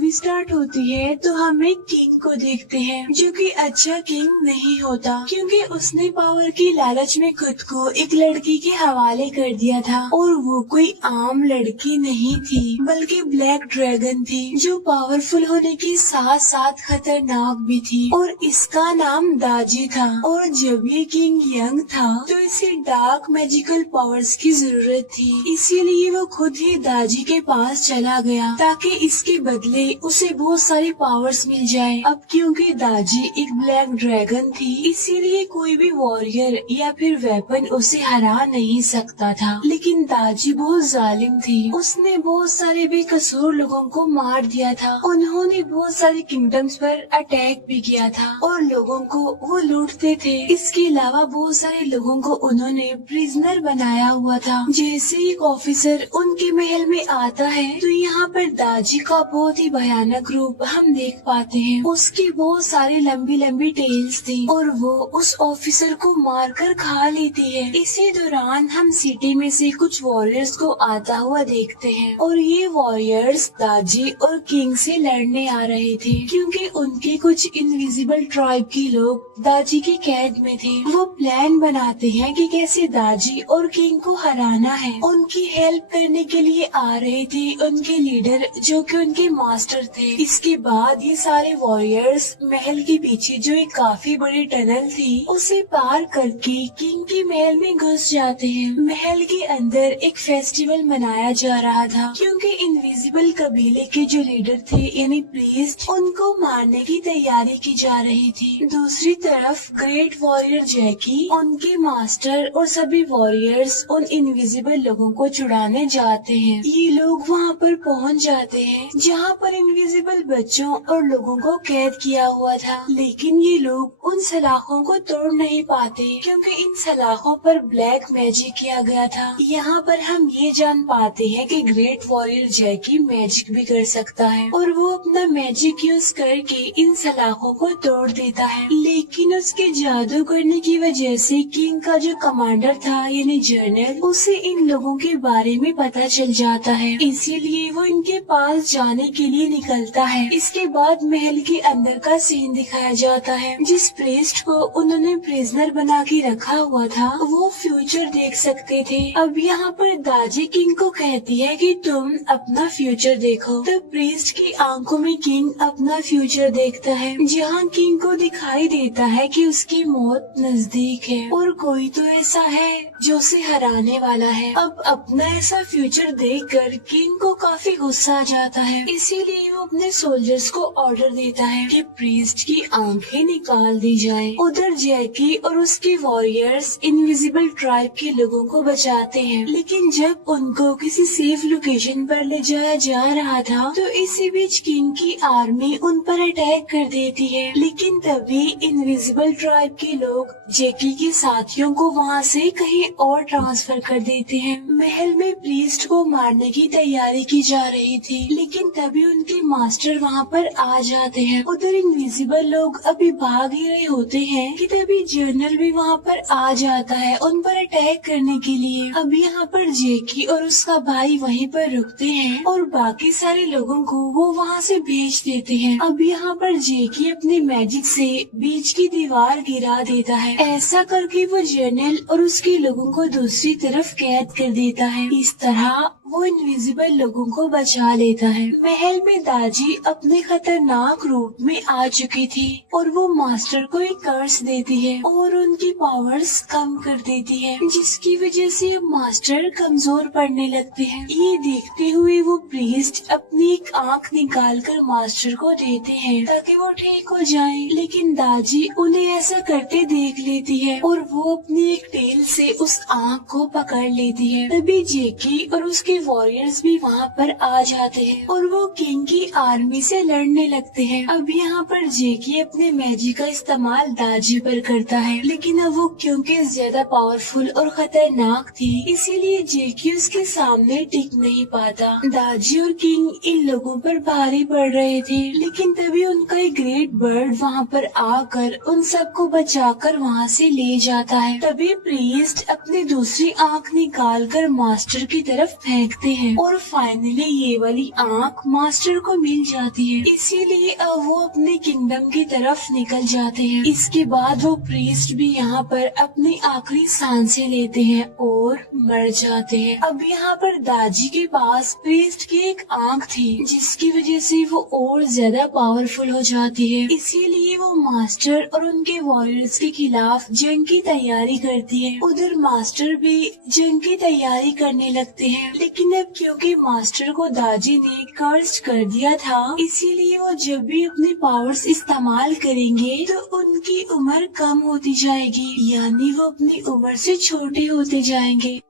Movie start होती है तो हम एक किंग को देखते हैं जो कि अच्छा किंग नहीं होता, क्योंकि उसने पावर की लालच में खुद को एक लड़की के हवाले कर दिया था। और वो कोई आम लड़की नहीं थी बल्कि ब्लैक ड्रैगन थी, जो पावरफुल होने के साथ साथ खतरनाक भी थी। और इसका नाम दाजी था। और जब ये किंग यंग था तो इसे डार्क मैजिकल पावर्स की जरूरत थी, इसीलिए वो खुद ही दाजी के पास चला गया ताकि इसके बदले उसे बहुत सारी पावर्स मिल जाए। अब क्योंकि दाजी एक ब्लैक ड्रैगन थी, इसीलिए कोई भी वॉरियर या फिर वेपन उसे हरा नहीं सकता था। लेकिन दाजी बहुत जालिम थी, उसने बहुत सारे बेकसूर लोगों को मार दिया था। उन्होंने बहुत सारे किंगडम्स पर अटैक भी किया था और लोगों को वो लूटते थे। इसके अलावा बहुत सारे लोगों को उन्होंने प्रिजनर बनाया हुआ था। जैसे एक ऑफिसर उनके महल में आता है तो यहाँ पर दाजी का बहुत ही भयानक रूप हम देख पाते हैं। उसकी बहुत सारी लंबी लंबी टेल्स थी और वो उस ऑफिसर को मारकर खा लेती है। इसी दौरान हम सिटी में से कुछ वॉरियर्स को आता हुआ देखते हैं और ये वॉरियर्स दाजी और किंग से लड़ने आ रहे थे, क्योंकि उनके कुछ इनविजिबल ट्राइब के लोग दाजी की कैद में थे। वो प्लान बनाते हैं कि कैसे दाजी और किंग को हराना है। उनकी हेल्प करने के लिए आ रहे थे उनके लीडर जो कि उनके मास्टर थे। इसके बाद ये सारे वॉरियर्स महल के पीछे जो एक काफी बड़ी टनल थी उसे पार करके किंग के महल में घुस जाते हैं। महल के अंदर एक फेस्टिवल मनाया जा रहा था, क्योंकि इनविजिबल कबीले के जो लीडर थे यानी प्रीस्ट, उनको मारने की तैयारी की जा रही थी। दूसरी तरफ ग्रेट वॉरियर जैकी, उनके मास्टर और सभी वॉरियर्स उन इनविजिबल लोगों को छुड़ाने जाते हैं। ये लोग वहाँ पर पहुँच जाते हैं जहाँ पर इनविजिबल बच्चों और लोगों को कैद किया हुआ था। लेकिन ये लोग उन सलाखों को तोड़ नहीं पाते, क्योंकि इन सलाखों पर ब्लैक मैजिक किया गया था। यहाँ पर हम ये जान पाते हैं कि ग्रेट वॉरियर जैकी मैजिक भी कर सकता है और वो अपना मैजिक यूज करके इन सलाखों को तोड़ देता है। लेकिन उसके जादू करने की वजह से किंग का जो कमांडर था यानी जनरल, उसे इन लोगों के बारे में पता चल जाता है, इसीलिए वो इनके पास जाने के लिए निकलता है। इसके बाद महल के अंदर का सीन दिखाया जाता है। जिस प्रीस्ट को उन्होंने प्रिजनर बना के रखा हुआ था वो फ्यूचर देख सकते थे। अब यहाँ पर दाजी किंग को कहती है कि तुम अपना फ्यूचर देखो। तब प्रीस्ट की आंखों में किंग अपना फ्यूचर देखता है, जहाँ किंग को दिखाई देता है कि उसकी मौत नजदीक है और कोई तो ऐसा है जो उसे हराने वाला है। अब अपना ऐसा फ्यूचर देखकर किंग को काफी गुस्सा आ जाता है, इसीलिए वो अपने सोल्जर्स को ऑर्डर देता है कि प्रीस्ट की आंखें निकाल दी जाएं। उधर जैकी और उसके वॉरियर्स इनविजिबल ट्राइब के लोगों को बचाते हैं, लेकिन जब उनको किसी सेफ लोकेशन पर ले जाया जा रहा था तो इसी बीच किंग की आर्मी उन पर अटैक कर देती है। लेकिन तभी इनविजिबल ट्राइब के लोग जैकी के साथियों को वहाँ से कहीं और ट्रांसफर कर देते हैं। महल में प्रीस्ट को मारने की तैयारी की जा रही थी, लेकिन तभी उनके मास्टर वहाँ पर आ जाते हैं। उधर इनविजिबल लोग अभी भाग ही रहे होते हैं कि तभी जनरल भी वहाँ पर आ जाता है उन पर अटैक करने के लिए। अब यहाँ पर जैकी और उसका भाई वहीं पर रुकते हैं और बाकी सारे लोगों को वो वहाँ से भेज देते हैं। अब यहाँ पर जैकी अपने मैजिक से बीच की दीवार गिरा देता है। ऐसा करके वो जनरल और उसके लोगों को दूसरी तरफ कैद कर देता है। इस तरह वो इनविजिबल लोगों को बचा लेता है। महल में दाजी अपने खतरनाक रूप में आ चुकी थी और वो मास्टर को एक कर्स देती है और उनकी पावर्स कम कर देती है, जिसकी वजह से मास्टर कमजोर पड़ने लगते हैं। ये देखते हुए वो प्रीस्ट अपनी एक आंख निकाल कर मास्टर को देते हैं ताकि वो ठीक हो जाए, लेकिन दाजी उन्हें ऐसा करते देख लेती है और वो अपनी एक टेल से उस आंख को पकड़ लेती है। तभी जैकी और उसके वॉरियर्स भी वहाँ पर आ जाते हैं और वो किंग की आर्मी से लड़ने लगते हैं। अब यहाँ पर जैकी अपने मैजिक का इस्तेमाल दाजी पर करता है, लेकिन अब वो क्योंकि ज्यादा पावरफुल और खतरनाक थी, इसीलिए जैकी उसके सामने टिक नहीं पाता। दाजी और किंग इन लोगों पर भारी पड़ रहे थे, लेकिन तभी उनका एक ग्रेट बर्ड वहाँ पर आकर उन सबको बचाकर वहाँ से ले जाता है। तभी प्रीस्ट अपनी दूसरी आँख निकाल कर मास्टर की तरफ फेंक देखते हैं और फाइनली ये वाली आँख मास्टर को मिल जाती है। इसीलिए अब वो अपने किंगडम की तरफ निकल जाते हैं। इसके बाद वो प्रीस्ट भी यहाँ पर अपनी आखिरी सांसें लेते हैं और मर जाते हैं। अब यहाँ पर दाजी के पास प्रीस्ट की एक आँख थी जिसकी वजह से वो और ज्यादा पावरफुल हो जाती है। इसीलिए वो मास्टर और उनके वॉरियर्स के खिलाफ जंग की तैयारी करती है। उधर मास्टर भी जंग की तैयारी करने लगते हैं, लेकिन अब क्योंकि मास्टर को दाजी ने कर्ज कर दिया था, इसीलिए वो जब भी अपनी पावर्स इस्तेमाल करेंगे तो उनकी उम्र कम होती जाएगी, यानी वो अपनी उम्र से छोटे होते जाएंगे।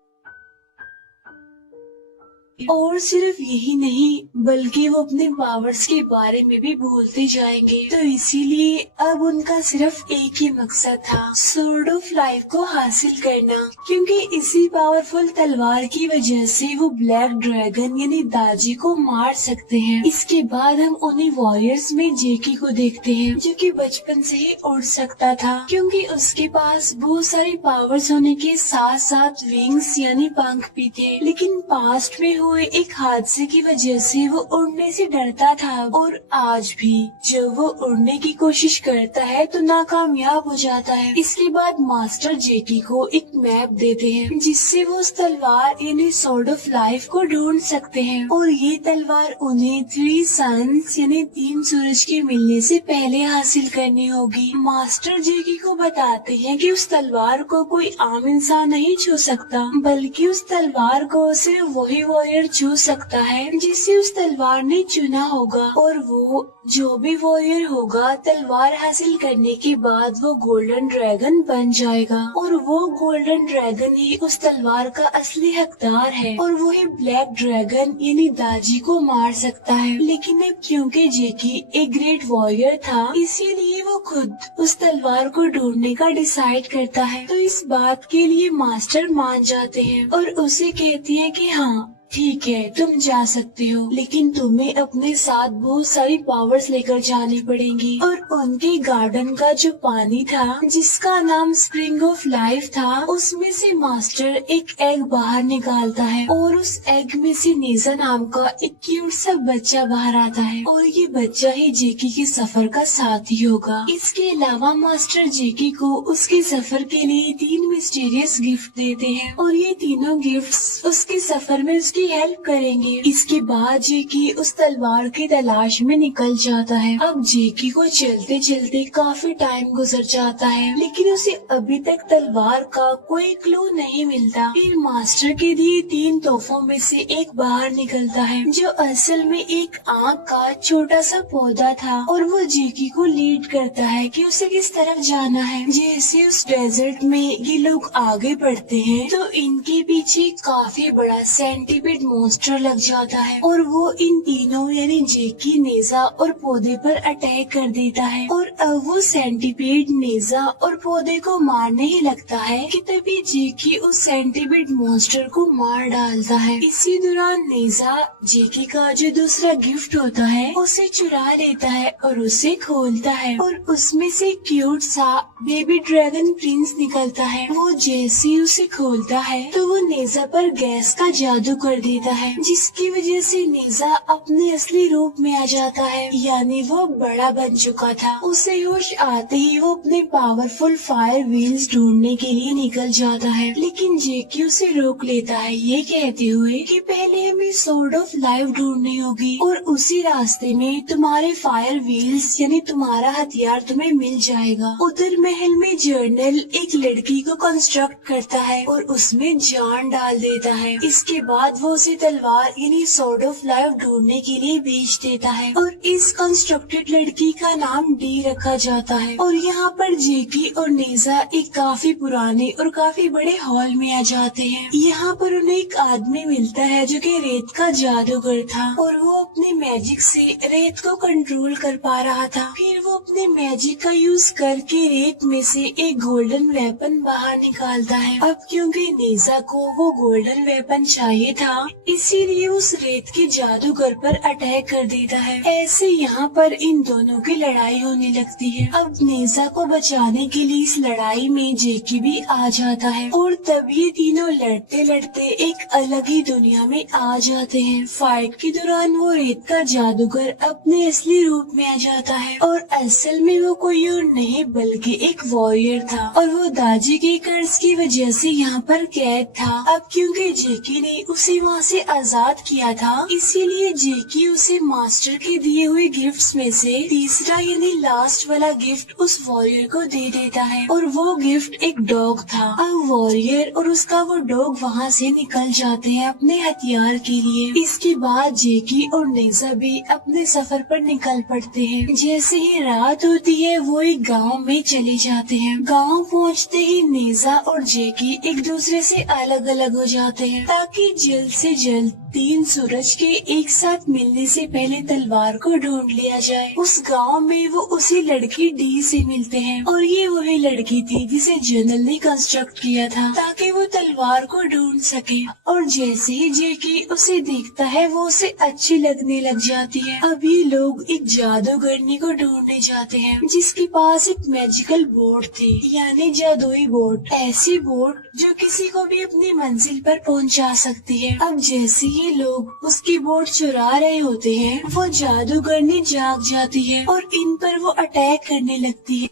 और सिर्फ यही नहीं बल्कि वो अपने पावर्स के बारे में भी भूलते जाएंगे। तो इसीलिए अब उनका सिर्फ एक ही मकसद था, सोर्ड ऑफ लाइफ को हासिल करना, क्योंकि इसी पावरफुल तलवार की वजह से वो ब्लैक ड्रैगन यानी दाजी को मार सकते हैं। इसके बाद हम उन्हीं वॉरियर्स में जेकी को देखते हैं जो कि बचपन से ही उड़ सकता था, क्योंकि उसके पास बहुत सारी पावर्स होने के साथ साथ विंग्स यानी पंख भी थे। लेकिन पास्ट में हुए एक हादसे की वजह से वो उड़ने से डरता था और आज भी जब वो उड़ने की कोशिश करता है तो नाकामयाब हो जाता है। इसके बाद मास्टर जेकी को एक मैप देते हैं जिससे वो उस तलवार यानी सोर्ड ऑफ लाइफ को ढूंढ सकते हैं, और ये तलवार उन्हें 3 सन्स यानी 3 सूरज के मिलने से पहले हासिल करनी होगी। मास्टर जेकी को बताते हैं कि उस तलवार को कोई आम इंसान नहीं छू सकता, बल्कि उस तलवार को सिर्फ वही वॉरियर छू सकता है जिसे उस तलवार ने चुना होगा, और वो जो भी वॉरियर होगा तलवार हासिल करने के बाद वो गोल्डन ड्रैगन बन जाएगा, और वो गोल्डन ड्रैगन ही उस तलवार का असली हकदार है, और वही ब्लैक ड्रैगन यानी दाजी को मार सकता है। लेकिन अब क्योंकि जेकी एक ग्रेट वॉरियर था, इसीलिए वो खुद उस तलवार को ढूंढने का डिसाइड करता है। तो इस बात के लिए मास्टर मान जाते हैं और उसे कहती है कि हाँ ठीक है तुम जा सकते हो, लेकिन तुम्हें अपने साथ बहुत सारी पावर्स लेकर जानी पड़ेंगी। और उनके गार्डन का जो पानी था जिसका नाम स्प्रिंग ऑफ लाइफ था, उसमें से मास्टर एक एग बाहर निकालता है और उस एग में से नेजा नाम का एक क्यूट सा बच्चा बाहर आता है, और ये बच्चा ही जेकी के सफर का साथी होगा। इसके अलावा मास्टर जेकी को उसके सफर के लिए 3 मिस्टीरियस गिफ्ट देते हैं, और ये तीनों गिफ्ट्स उसके सफर में उसकी हेल्प करेंगे। इसके बाद जेकी उस तलवार की तलाश में निकल जाता है। अब जेकी को चलते चलते काफी टाइम गुजर जाता है, लेकिन उसे अभी तक तलवार का कोई क्लू नहीं मिलता। फिर मास्टर के दिए 3 तोहफों में से एक बाहर निकलता है जो असल में एक आँख का छोटा सा पौधा था, और वो जेकी को लीड करता है कि उसे किस तरफ जाना है। जैसे उस डेजर्ट में ये लोग आगे बढ़ते हैं तो इनके पीछे काफी बड़ा सेंटीपीड मॉन्स्टर लग जाता है, और वो इन तीनों यानी जेकी, नेजा और पौधे पर अटैक कर देता है। और अब वो सेंटीपीड नेजा और पौधे को मारने ही लगता है कि तभी जेकी उस सेंटीपीड मॉन्स्टर को मार डालता है। इसी दौरान नेजा जेकी का जो दूसरा गिफ्ट होता है उसे चुरा लेता है और उसे खोलता है, और उसमें से क्यूट सा बेबी ड्रैगन प्रिंस निकलता है। वो जैसे ही उसे खोलता है तो वो नेजा पर गैस का जादू कर देता है, जिसकी वजह से नेजा अपने असली रूप में आ जाता है, यानी वो बड़ा बन चुका था। उसे होश आते ही वो अपने पावरफुल फायर व्हील्स ढूंढने के लिए निकल जाता है, लेकिन जेकी उसे रोक लेता है ये कहते हुए कि पहले हमें सोर्ड ऑफ लाइफ ढूंढनी होगी, और उसी रास्ते में तुम्हारे फायर व्हील्स यानी तुम्हारा हथियार तुम्हें मिल जाएगा। उधर महल में जर्नल एक लड़की को कंस्ट्रक्ट करता है और उसमें जान डाल देता है। इसके बाद वो उसे तलवार यानी सोर्ड ऑफ लाइफ ढूंढने के लिए भेज देता है, और इस कंस्ट्रक्टेड लड़की का नाम डी रखा जाता है। और यहाँ पर जेकी और नेजा एक काफी पुराने और काफी बड़े हॉल में आ जाते हैं। यहाँ पर उन्हें एक आदमी मिलता है जो कि रेत का जादूगर था, और वो अपने मैजिक से रेत को कंट्रोल कर पा रहा था। फिर वो अपने मैजिक का यूज करके रेत में से एक गोल्डन वेपन बाहर निकालता है। अब क्योंकि नेजा को वो गोल्डन वेपन चाहिए था, था, इसीलिए उस रेत के जादूगर पर अटैक कर देता है। ऐसे यहाँ पर इन दोनों की लड़ाई होने लगती है। अब नेजा को बचाने के लिए इस लड़ाई में जेकी भी आ जाता है और तब ये तीनों लड़ते लड़ते एक अलग ही दुनिया में आ जाते हैं। फाइट के दौरान वो रेत का जादूगर अपने असली रूप में आ जाता है और असल में वो कोई और नहीं बल्कि एक वॉरियर था और वो दाजी के कर्ज की वजह से यहाँ पर कैद था। अब क्योंकि जेकी ने उसे वहाँ से आजाद किया था, इसीलिए जेकी उसे मास्टर के दिए हुए गिफ्ट्स में से तीसरा यानी लास्ट वाला गिफ्ट उस वॉरियर को दे देता है और वो गिफ्ट एक डॉग था। अब वॉरियर और उसका वो डॉग वहाँ से निकल जाते हैं अपने हथियार के लिए। इसके बाद जेकी और नेजा भी अपने सफर पर निकल पड़ते हैं। जैसे ही रात होती है वो एक गांव में चले जाते हैं। गांव पहुँचते ही नेजा और जेकी एक दूसरे से अलग अलग हो जाते हैं ताकि जल्द से जल्द तीन सूरज के एक साथ मिलने से पहले तलवार को ढूंढ लिया जाए। उस गांव में वो उसी लड़की डी से मिलते हैं और ये वही लड़की थी जिसे जनरल ने कंस्ट्रक्ट किया था ताकि वो तलवार को ढूंढ सके। और जैसे ही जेकी उसे देखता है वो उसे अच्छी लगने लग जाती है। अब ये लोग एक जादूगरनी को ढूंढने जाते हैं जिसके पास एक मैजिकल बोट थी यानी जादुई बोट, ऐसी बोट जो किसी को भी अपनी मंजिल पर पहुंचा सकती है। अब जैसे ये लोग उसकी बोट चुरा रहे होते हैं वो जादूगरनी जाग जाती है और इन पर वो अटैक करने लगती है।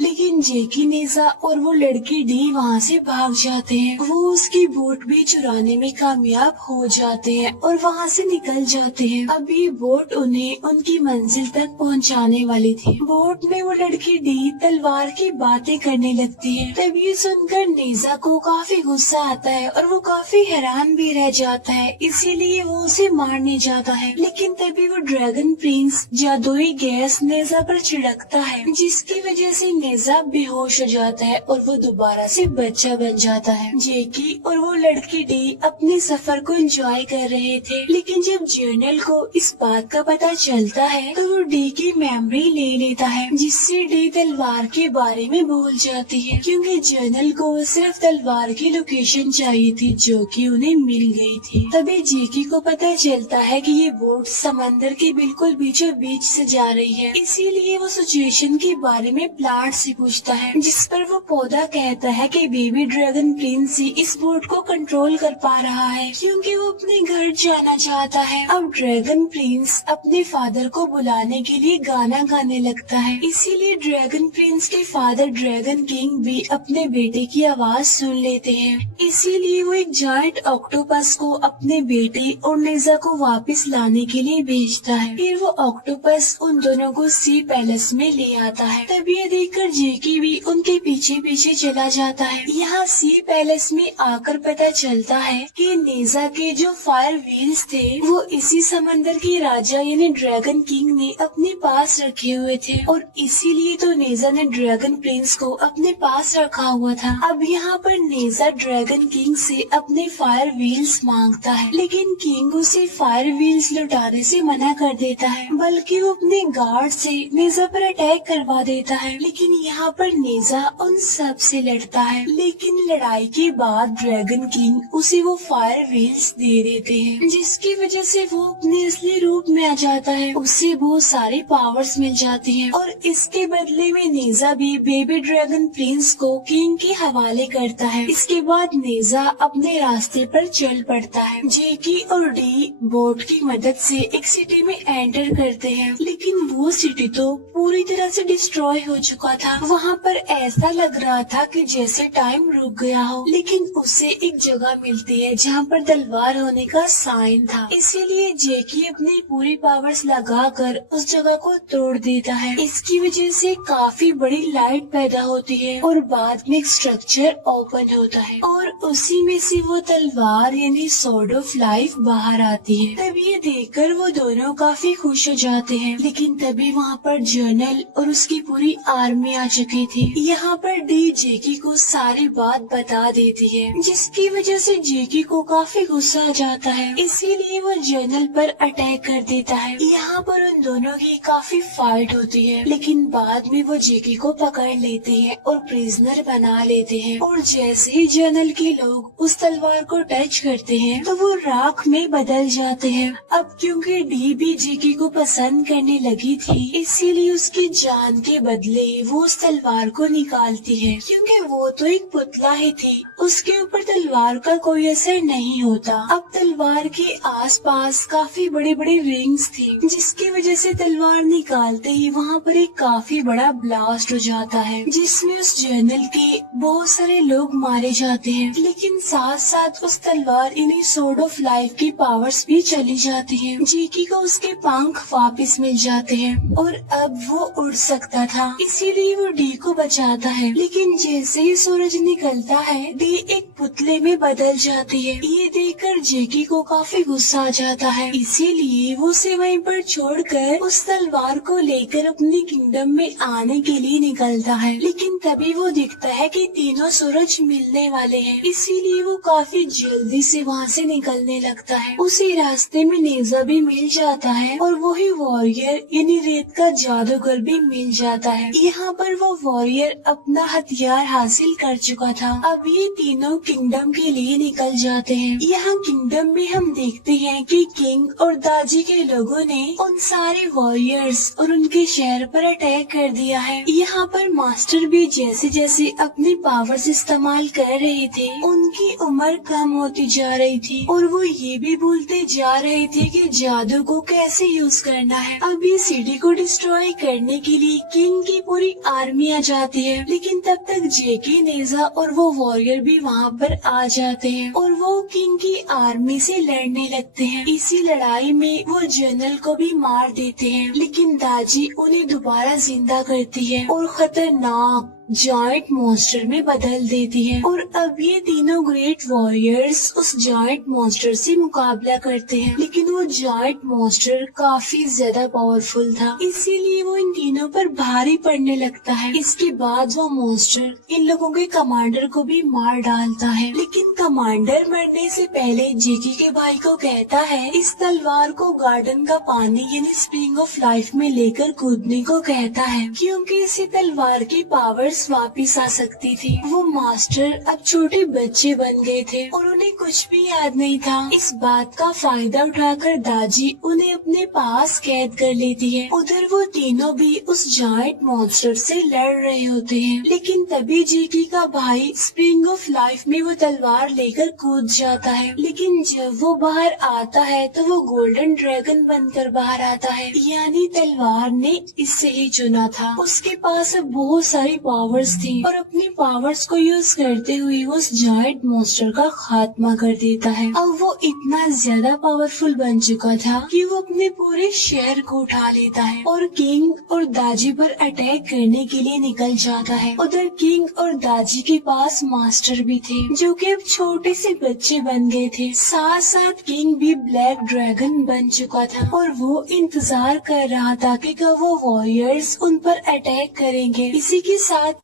लेकिन जेकी, नेजा और वो लड़की डी वहाँ से भाग जाते हैं। वो उसकी बोट भी चुराने में कामयाब हो जाते हैं और वहाँ से निकल जाते हैं। अब ये बोट उन्हें उनकी मंजिल तक पहुँचाने वाली थी। बोट में वो लड़की डी तलवार की बातें करने लगती है। तब ये सुनकर नेजा को काफी गुस्सा आता है और वो काफी हैरान भी रह जाता है, इसीलिए वो उसे मारने जाता है। लेकिन तभी वो ड्रैगन प्रिंस जादुई गैस नेजा पर छिड़कता है जिसकी वजह से नेजा बेहोश हो जाता है और वो दोबारा से बच्चा बन जाता है। जेकी और वो लड़की डी अपने सफर को एंजॉय कर रहे थे, लेकिन जब जर्नल को इस बात का पता चलता है तो वो डी की मेमोरी ले लेता है जिससे डी तलवार के बारे में भूल जाती है क्योंकि जर्नल को सिर्फ तलवार की लोकेशन चाहिए थी जो कि उन्हें मिल गई थी। तभी जेकी को पता चलता है कि ये बोट समंदर के बिल्कुल बीचों बीच से जा रही है, इसीलिए वो सिचुएशन के बारे में प्लांट से पूछता है जिस पर वो पौधा कहता है कि बेबी ड्रैगन प्रिंस ही इस बोट को कंट्रोल कर पा रहा है क्योंकि वो अपने घर जाना चाहता है। अब ड्रैगन प्रिंस अपने फादर को बुलाने के लिए गाना गाने लगता है, इसीलिए ड्रैगन प्रिंस के फादर ड्रैगन किंग भी अपने बेटे की आवाज सुन लेते हैं। इसीलिए वो एक जायंट ऑक्टोपस को अपने बेटे और नेजा को वापस लाने के लिए भेजता है। फिर वो ऑक्टोपस उन दोनों को सी पैलेस में ले आता है। तब ये देखकर जेकी भी उनके पीछे पीछे चला जाता है। यहाँ सी पैलेस में आकर पता चलता है कि नेजा के जो फायर व्हील्स थे वो इसी समंदर के राजा यानी ड्रैगन किंग ने अपने पास रखे हुए थे और इसीलिए तो नेजा ने ड्रैगन प्रिंस को अपने पास रखा हुआ था। अब यहाँ पर नेजा ड्रैगन किंग से अपने फायर व्हील्स मांगता है, लेकिन किंग उसे फायर व्हील्स लौटाने से मना कर देता है, बल्कि वो अपने गार्ड से नेजा पर अटैक करवा देता है। लेकिन यहाँ पर नेजा उन सब से लड़ता है, लेकिन लड़ाई के बाद ड्रैगन किंग उसे वो फायर व्हील्स दे देते हैं जिसकी वजह से वो अपने असली रूप में आ जाता है। उसे बहुत सारी पावर्स मिल जाती हैं और इसके बदले में नेजा भी बेबी ड्रैगन प्रिंस को किंग के हवाले करता है। इसके बाद नेजा अपने रास्ते पर चल पड़ता है। जेकी और डी बोट की मदद से एक सिटी में एंटर करते हैं, लेकिन वो सिटी तो पूरी तरह से डिस्ट्रॉय हो चुका था। वहाँ पर ऐसा लग रहा था कि जैसे टाइम रुक गया हो, लेकिन उसे एक जगह मिलती है जहाँ पर तलवार होने का साइन था। इसीलिए जेकी अपनी पूरी पावर्स लगाकर उस जगह को तोड़ देता है। इसकी वजह से काफी बड़ी लाइट पैदा होती है और बाद में एक स्ट्रक्चर ओपन होता है और उसी में से वो तलवार यानी स्वॉर्ड ऑफ लाइफ बाहर आती है। तब ये ये देखकर वो दोनों काफी खुश हो जाते हैं। लेकिन तभी वहाँ पर जनरल और उसकी पूरी आर्मी आ चुकी थी। यहाँ पर डी जेकी को सारी बात बता देती है, जिसकी वजह से जेकी को काफी गुस्सा आ जाता है। इसीलिए वो जनरल पर अटैक कर देता है। यहाँ पर उन दोनों की काफी फाइट होती है, लेकिन बाद में वो जेकी को पकड़ लेते हैं और प्रिजनर बना लेते हैं। और जैसे ही जनरल के लोग उस तलवार को टच करते हैं तो वो राख में बदल जाते हैं। अब क्योंकि डी भी जेकी को पसंद करने लगी थी, इसीलिए उसकी जान के बदले वो उस तलवार को निकालती है। क्योंकि वो तो एक पुतला ही थी, उसके ऊपर तलवार का कोई असर नहीं होता। अब तलवार के आसपास काफी बड़े बड़े रिंग्स थी, जिसकी वजह से तलवार निकालते ही वहाँ पर एक काफी बड़ा ब्लास्ट हो जाता है, जिसमें उस जनरल के बहुत सारे लोग मारे जाते हैं। लेकिन साथ साथ उस तलवार यानी सोर्ड ऑफ लाइफ की पावर्स भी चली जाती है। जेकी को उसके पंख वापस मिल जाते हैं और अब वो उड़ सकता था, इसीलिए वो डी को बचाता है। लेकिन जैसे ही सूरज निकलता है, डी एक पुतले में बदल जाती है। ये देखकर जेकी को काफी गुस्सा आ जाता है, इसीलिए वो उसे वहीं पर छोड़कर उस तलवार को लेकर अपनी किंगडम में आने के लिए निकलता है। लेकिन तभी वो दिखता है कि तीनों सूरज मिलने वाले हैं, इसीलिए वो काफी जल्दी से वहाँ से निकलने लगता है। उसी रास्ते में नेजा भी मिल जाता है और वही वॉरियर यानी रेत का जादूगर भी मिल जाता है। यहाँ पर वो वॉरियर अपना हथियार हासिल कर चुका था। अब ये तीनों किंगडम के लिए निकल जाते हैं। यहाँ किंगडम में हम देखते हैं कि किंग और दाजी के लोगों ने उन सारे वॉरियर्स और उनके शहर पर अटैक कर दिया है। यहाँ पर मास्टर भी जैसे जैसे अपनी पावर्स इस्तेमाल कर रहे थे, उनकी उम्र कम होती जा रही थी और वो ये भी भूलते जा रहे थे कि जादू को कैसे यूज करना है। अब ये सिटी को डिस्ट्रॉय करने के लिए किंग की पूरी आर्मी आ जाती है। लेकिन तब तक जेकी, नेजा और वो वॉरियर भी वहाँ पर आ जाते हैं और वो किंग की आर्मी से लड़ने लगते हैं। इसी लड़ाई में वो जनरल को भी मार देते हैं, लेकिन दाजी उन्हें दोबारा जिंदा करती है और खतरनाक जायंट मॉन्स्टर में बदल देती है। और अब ये तीनों ग्रेट वॉरियर्स उस जायंट मॉन्स्टर से मुकाबला करते हैं, लेकिन वो जायंट मॉन्स्टर काफी ज्यादा पावरफुल था, इसीलिए वो इन तीनों पर भारी पड़ने लगता है। इसके बाद वो मॉन्स्टर इन लोगों के कमांडर को भी मार डालता है, लेकिन कमांडर मरने से पहले जेकी के भाई को कहता है इस तलवार को गार्डन का पानी यानी स्प्रिंग ऑफ लाइफ में लेकर कूदने को कहता है, क्योंकि इसी तलवार की पावर्स वापिस आ सकती थी। वो मास्टर अब छोटे बच्चे बन गए थे और उन्हें कुछ भी याद नहीं था। इस बात का फायदा उठाकर दाजी उन्हें अपने पास कैद कर लेती है। उधर वो तीनों भी उस जायंट मॉन्स्टर से लड़ रहे होते हैं, लेकिन तभी जेकी का भाई स्प्रिंग ऑफ लाइफ में वो तलवार लेकर कूद जाता है। लेकिन जब वो बाहर आता है तो वो गोल्डन ड्रैगन बनकर बाहर आता है, यानी तलवार ने इससे ही चुना था। उसके पास अब बहुत सारी पावर्स थी और अपनी पावर्स को यूज करते हुए उस जायंट मॉन्स्टर का खात्मा कर देता है। अब वो इतना ज्यादा पावरफुल बन चुका था कि वो अपने पूरे शहर को उठा लेता है और किंग और दाजी पर अटैक करने के लिए निकल जाता है। उधर किंग और दाजी के पास मास्टर भी थे, जो कि अब छोटे से बच्चे बन गए थे। साथ साथ किंग भी ब्लैक ड्रैगन बन चुका था और वो इंतजार कर रहा था कि कब वो वॉरियर्स उन पर अटैक करेंगे। इसी के साथ